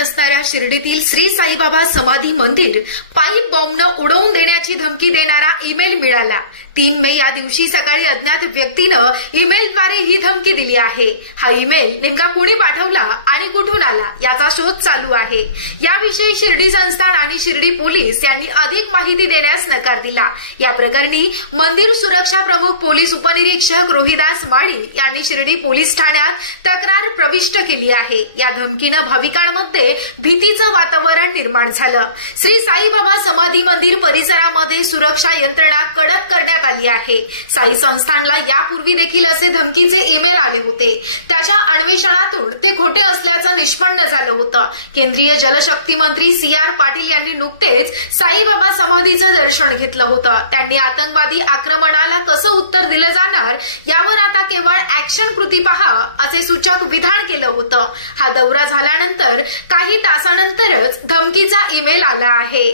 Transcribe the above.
असणाऱ्या शिर्डीतील श्री साईबाबा समाधी मंदिर पाईप बॉम्बनं उडवून देण्याची धमकी देणारा ईमेल मिळाला। 3 मे या दिवशी सकाळी अज्ञात व्यक्तीनं ईमेलद्वारे ही धमकी दिली आहे। हा ईमेल नेमका कुणी पाठवला आणि कुठून आला याचा शोध चालू आहे। याविषयी शिर्डी संस्थान आणि शिर्डी पोलीस यांनी अधिक माहिती देण्यास नकार दिला। या प्रकरणी मंदिर सुरक्षा प्रमुख पोलीस उपनिरीक्षक रोहिदास माळी यांनी शिर्डी पोलीस ठाण्यात तक्रार प्रविष्ट केली आहे। या धमकीनं भाविकांमध्ये भीतीचं वातावरण निर्माण झालं। श्री साईबाबा समाधी मंदिर परिसरामध्ये सुरक्षा यंत्रणा कडक करण्यात आली आहे। साई संस्थानला यापूर्वी देखील असे धमकीचे ईमेल आले होते। त्याच्या अन्वेषणातून ते खोटे असल्याचं निष्पन्न झालं होतं। केंद्रीय जलशक्ती मंत्री CR पाटील यांनी नुकतेच साईबाबा समाधीचं दर्शन घेतलं होतं। त्यांनी आतंकवादी आक्रमणाला कसं उत्तर दिलं जाणार यावर आता केवळ ऍक्शन कृती पहा असे सूचक विधान केलं होतं। हा दौरा झाल्यानंतर काही तासानंतरच धमकीचा ईमेल आला आहे।